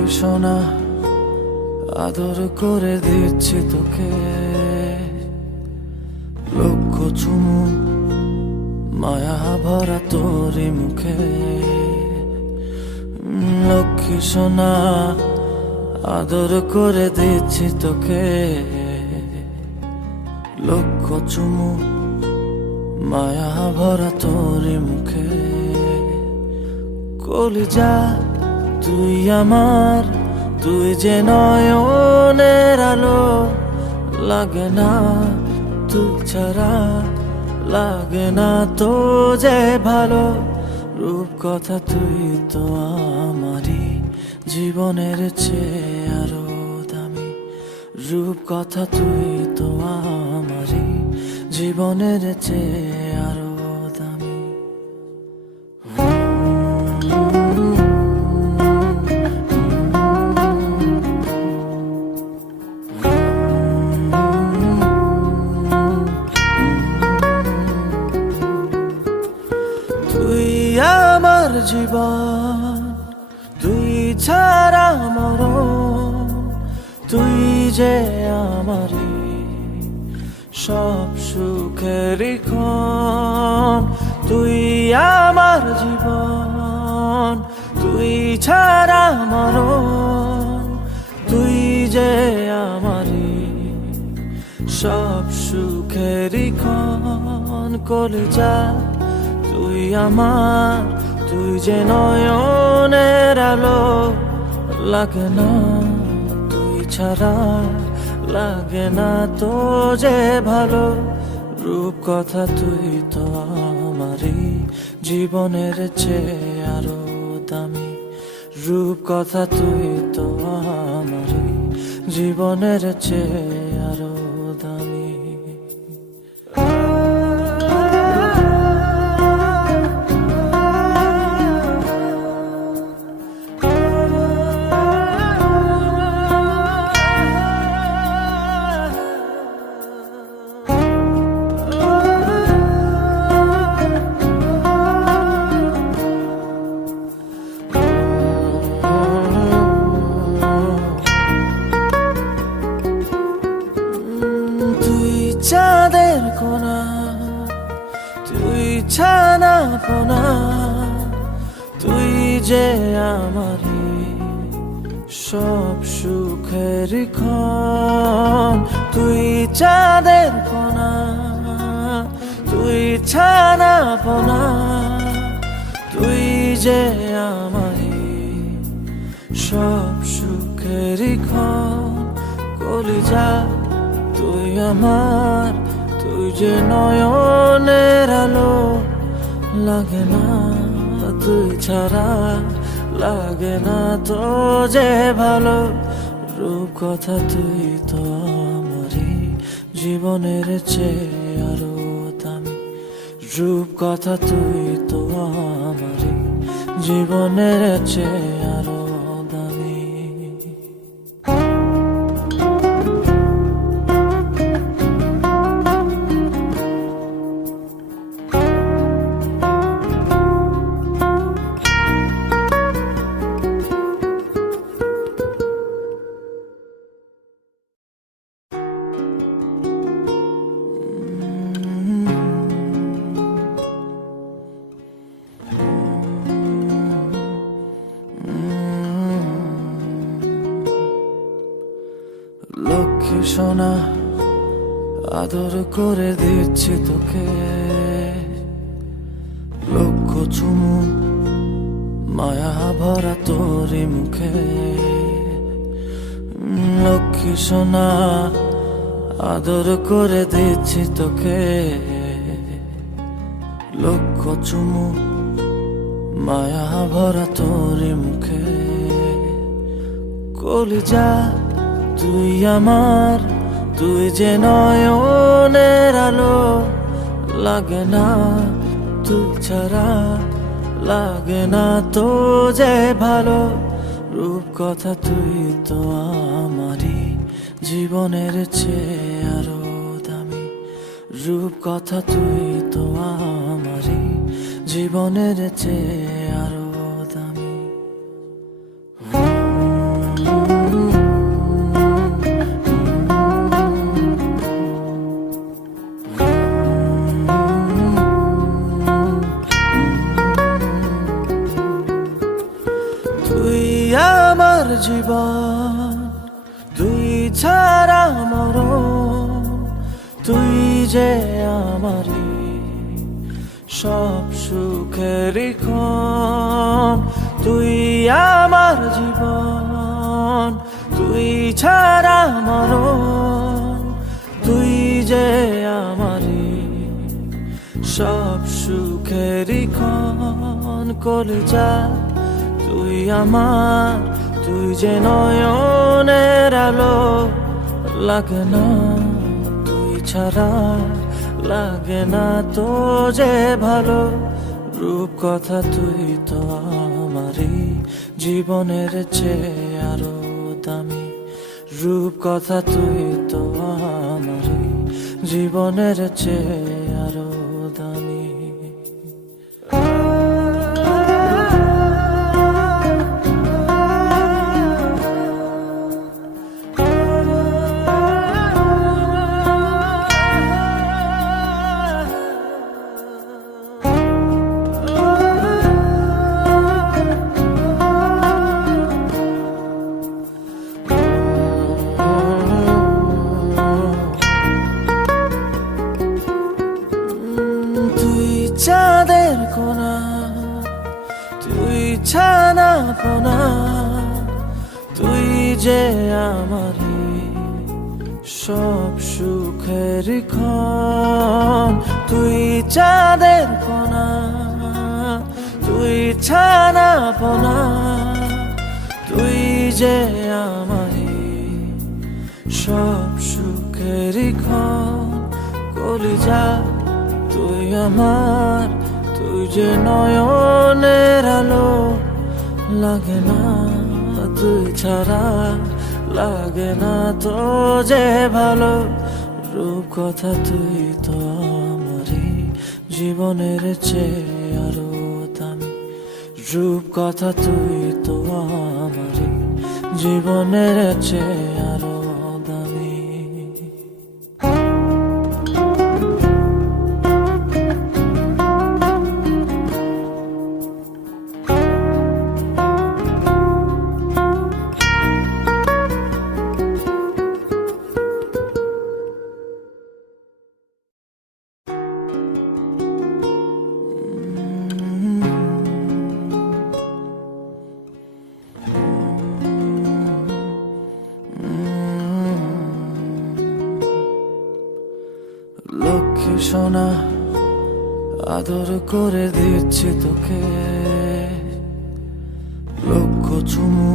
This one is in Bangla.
লক্ষ্মী সোনা আদর করে দিচ্ছি তোকে, লক্ষ চুমু মায়া ভরা তোরি মুখে। লক্ষ্মী সোনা আদর করে দিচ্ছি তোকে, লক্ষ চুমু মায়া ভরা তোরি মুখে। কলিজা তুই আমার, তুই যে নয়নের আলো, লাগে না তুই ছাড়া, লাগে না তো যে ভালো। রূপ কথা তুই তো আমারই জীবনের চেয়ে আরো দামি, রূপ কথা তুই তো আমারই জীবনের চেয়ে আরো দামি। তুই আমার জীবন, তুই ছাড়া মরণ, তুই যে আমারই সব সুখেরই ক্ষণ। তুই আমার জীবন, তুই ছাড়া মরণ, তুই যে আমারই সব সুখেরই ক্ষণ। কলিজা তুই আমার, তুই যে নয়নের আলো, লাগে না তুই ছাড়া, লাগে না তো যে ভালো। রূপ কথা তুই তো আমারই জীবনের চেয়ে আরো দামি, রূপ কথা তুই তো আমারই জীবনের চেয়ে আরো দামি। তুই চাঁদের কোনা, তুই ছানা পোনা, তুই যে আমারই সব সুখের ক্ষণ। তুই চাঁদের কোনা, তুই ছানা পোনা, তুই যে আমারই সব সুখের ক্ষণ। কলিজা তুই আমার, তুই যে নয়নের আলো, লাগে না তুই ছাড়া, লাগে না তো যে ভালো। রূপ কথা তুই তো আমারই জীবনের চেয়ে আরো দামি, রূপ কথা তুই তো আমারই জীবনের চেয়ে আরো দামি। লক্ষ্মী সোনা আদর করে দিচ্ছি তোকে, লক্ষ চুমু মায়া ভরা তোরি মুখে। লক্ষ্মী সোনা আদর করে দিচ্ছি তোকে, লক্ষ চুমু মায়া ভরা তোরি মুখে। কলিজা তুই আমার, তুই যে নয়নের আলো, লাগে না তুই ছাড়া, লাগে না তো যে ভালো। রূপ কথা তুই তো আমারই জীবনের চেয়ে আরো দামি, রূপ কথা তুই তো আমারই জীবনের চেয়ে আরো দামি। জীবন, তুই ছাড়া মরণ, তুই যে আমারি সব সুখেরই ক্ষণ। তুই আমার জীবন, তুই ছাড়া মরণ, তুই যে আমারি সব সুখেরই ক্ষণ। কলিজা তুই আমার, তুই যে নয়নের আলো, লাগে না তুই ছাড়া, লাগে না তো যে ভালো। রূপ কথা তুই তো আমারই জীবনের চেয়ে আরো দামি। রূপ কথা তুই তো আমারই জীবনের চেয়ে আরো দামি। তুই চাঁদের কোনা, তুই ছানা পোনা, তুই যে আমারি সব সুখের ক্ষণ। তুই চাঁদের কোনা, তুই ছানা পোনা, তুই যে আমারি সব সুখের ক্ষণ। কলিজা তুই আমার, তুই যে নয়নের আলো, লাগে না তুই ছাড়া, লাগে না তো যে ভালো। রূপ কথা তুই তো আমারই জীবনের চেয়ে আরো দামি। রূপ কথা তুই তো আমারই জীবনের চেয়ে আরো দামি। লক্ষ্মী সোনা, আদর করে দিচ্ছি তোকে, লক্ষ চুমু